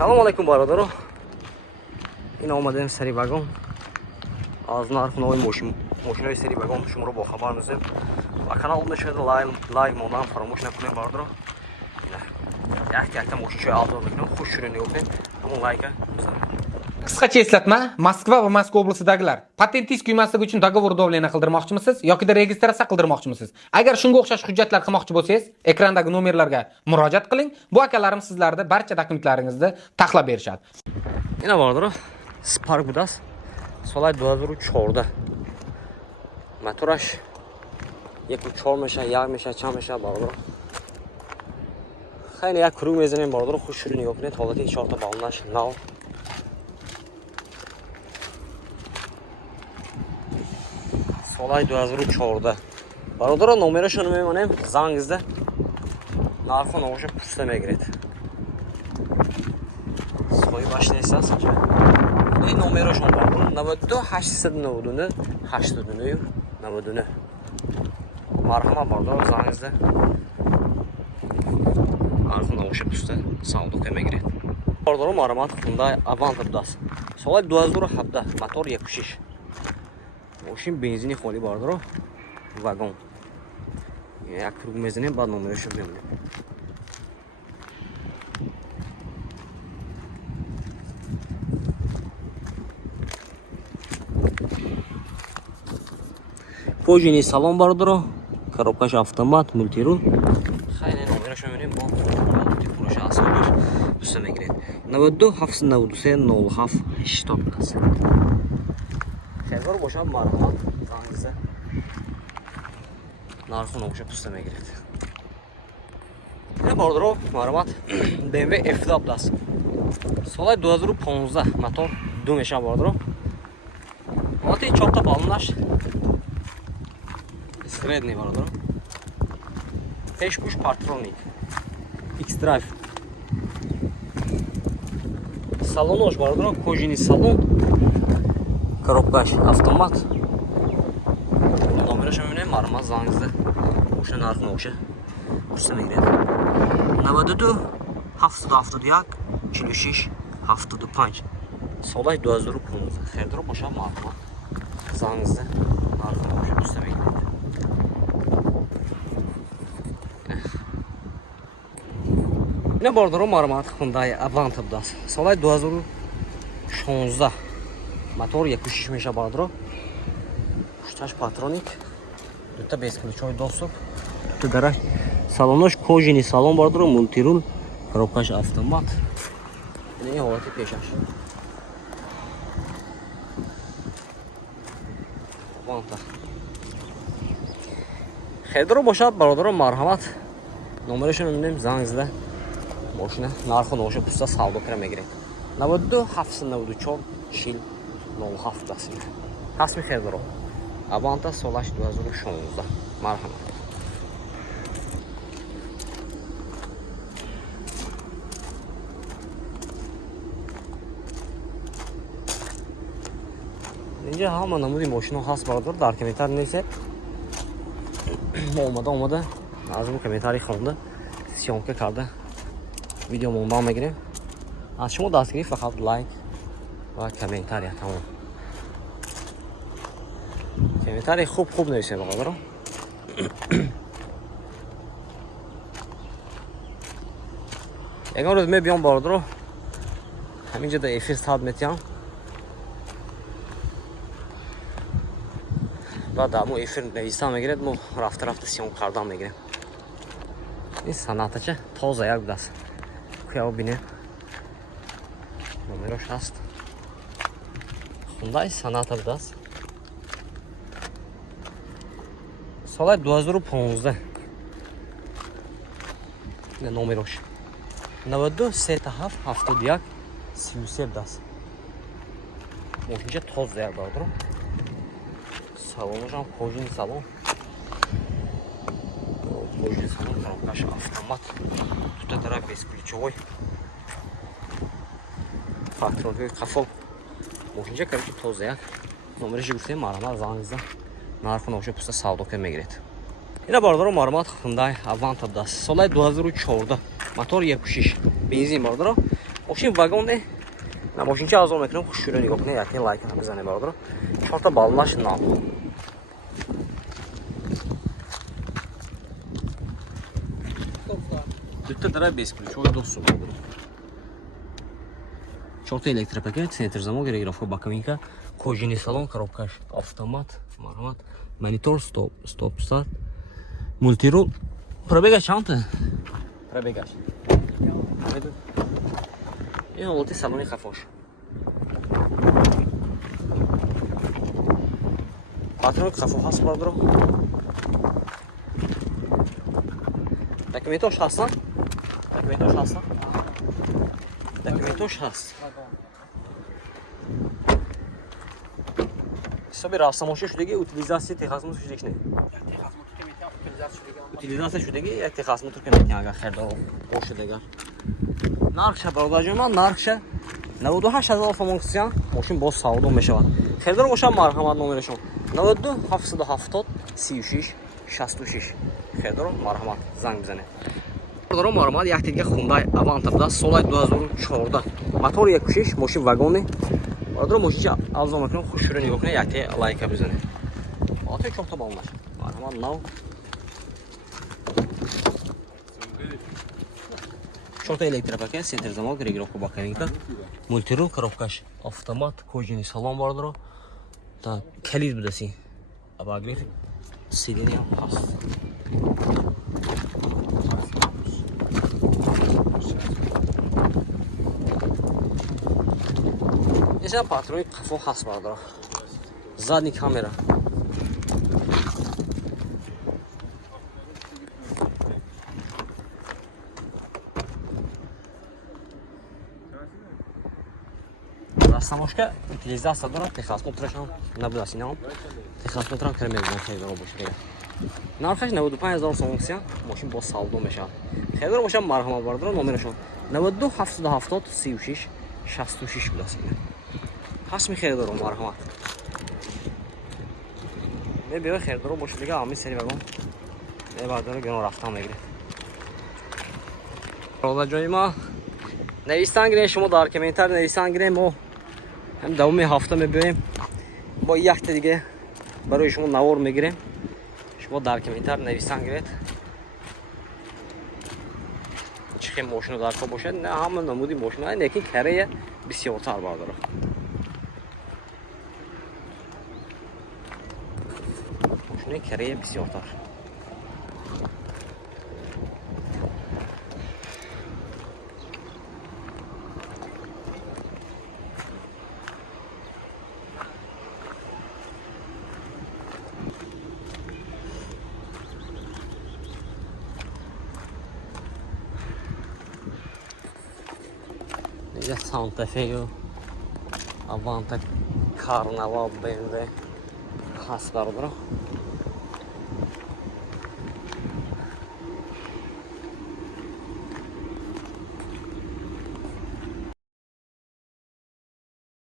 Салом алейкум бародаро. Ин омадем сари вагон. Аз нархнои мошинои сари вагон шуморо бо хабар мезем. Ва канал нишода лайк мондан фаромӯш накунем бародаро. Як-якта мошинчои авзор мекунем. Хуш шуро нигоҳ кунем. Ҳамон лайка бисанем. Qisqacha eslatma, Moskva va Moskva oblasidagilar patentingiz kuymasligi uchun dogovor udovleniya qildirmoqchimisiz yoki registratsiya qildirmoqchimisiz? Agar shunga o'xshash hujjatlar qilmoqchi bo'lsangiz, ekrandagi nomerlarga murojaat qiling. Bu akalarimiz sizlarga barcha dokumentlaringizni taxlab berishadi. Ина бародаро, Spark будас. Соли 2014. Мотораш 1.4 меша, 1 меша, чанд меша бародаро. Хайли як круг мезанем бародаро, хуш шуро нигоҳ кунед. Ҳолати 4 та балонаш нав. Соли 2014. Бародаро, номерашон мемонем, зангизда. Нарху навоша пуста мегиред. Свои баш нест аст. Ин номерашон бародаро 92 899 89 99. Марҳама бародаро, зангизда. Нарху навоша пуста савдока мегиред. Бародаро, маромат Hyundai Avanta будас. Соли 2017, мотор 1.6. Мошин бензини холӣ бародаро, вагон. Як круг мезанем, баъд номерашо бимонем. Пожини салон бародаро, коробкаш автомат, мультирул. Хайне номерашо мебинем, бо пуроша асобаш пуста мегиред. 92 793 07 80 аст. Хезор бошад марҳамат зангизда. Нарху навоша пуста мегиред. Ина бародаро, марҳамат BMW F-Dub аст. Соли 2015 мотор 2 меша бародаро. Ҳолати 4 та балонаш средний бародаро. Пешпуш партроник. X-Drive. Салонош бародаро, кожини салон. Коробкаш автомат. Номерашо мебинем, марҳамат зангизда. Ошна нарх навоша пуста мегиред. 92 771 46 75. Соли 2015. Хердро боша марҳамат зангизда. Нарх навоша пуста мегиред. Ина бародаро, марҳамат Hyundai Avanta будас. Соли 2016. Мотор 1.6 меша бародаро. Пушташ патроник. Дута бесключовой доступ. Дута гараж. Салонош кожини салон бародаро, мультирул, коробкаш автомат. Ин ҳолати пешаш. Аванта. Хедро бошад бародаро, марҳамат. Номерашо мебинем, зангизда. Мошина нарху навоша пуста савдо кара мегиред. 92 794 40 07 аст. Ҳасми хедро. Аванта солаш 2016. Марҳамат. Инҷа ҳама намуди мошино ҳаст бародаро, дар комментар нависед. Омада аз ин комментари хонда сиёмка карда видео мондан мегирем. Аз шумо дастгирӣ фақат лайк ва комментария тамом. Комментарий хуб нависед бародаро. Ягон рӯз мебиём бародаро. Ҳаминҷа дар эфир старт метиҳам. Баъд дар мо эфир нависта мегиред, мо рафта сиём кардан мегирем. Ин санатача тоза як будааст. Куяво бинем. Номерош ҳаст. Hyundai Sonata будааст. Соли 2015. Ин номерош. 92 37 71 33 будааст. Мошинча тоза як бародаро. Салоношам кожини салон. Кожини салон, коробкаш автомат. Тута дара бесключовой. Фактрони қафол. Мошинча короче тоза як. Номераши гуфтем, марҳамат зангизда. Нарху навоша пуста савдока мегиред. Ина бародаро, марҳамат Hyundai Avanta будааст. Соли 2014. Мотор 1.6. Бензин бародаро. ماشین واگونه نه ماشین که از اون میکنم خوش شروع نگاه کنه یکی لایک هم بزنه برادر 4 تا بالوناش نام Düttə dərə 5 kilo, çox dostum. 4 электропакет, центр замок, регулировка боковинка, кожаный салон, коробка автомат, мармат, монитор, стоп-старт, мультирул. Пробегач чанты? Пробегач. И вот и салон хафош. Патрон хафош хаст бардро. Документош хаст? Документош хаст? Документош хаст. Собирал самоши шудеги утилизация техасму шудегне. Утилизация шудеги як техасму туркеметин ага хердо бошудегар. Нархша бардажума нархша 98000 функция машин бо саудо мешавад. Хердор боша марҳамат номерашон 92 770 36 66. Хердор марҳамат занг бизане. Хердор марҳамат як тига Hyundai Avantadda солай 2014. Мотор 1.6 машин вагони. Хердор машин алзом мекунам хушуро нигоҳ кунед як тига лайка бизане. Ото чохта балмаш. Марҳамат нав. Чорта электропакет, центр замок, регулировка боковинка, мультирул, коробкаш автомат, кожаный салон бардро. Так, калид будаси. Абагир сидение хаст. Эса патрони кафо хаст бардро. Задний камера. Самошка утилизация дорад техосмотрашон набудаси нам техосмотрам кремезон хейдор бош. Нархаш 95000 сомон машин бо савдо мешавад. Хейдор бошам марҳамат бардро номерашон 92 770 36 66 будаси. Ҳасми хейдор марҳамат. Мебиё хейдор бош дига ами сери вагон. Мебардро гано рафтам мегире. Рода ҷоима навистан гире шумо дар комментар навистан гире мо هم دومی هفته میبینیم با یک تا دیگه برای شما نوار میگیریم شما در کامنتر نویسان گرید چه خیلی ماشین در کار باشد نه همه نمودی ماشین های لیکن کره بسیارتر برداره ماشین کره بسیارتر یه سانتا فی و Avanta Carnaval BMW هست بردارم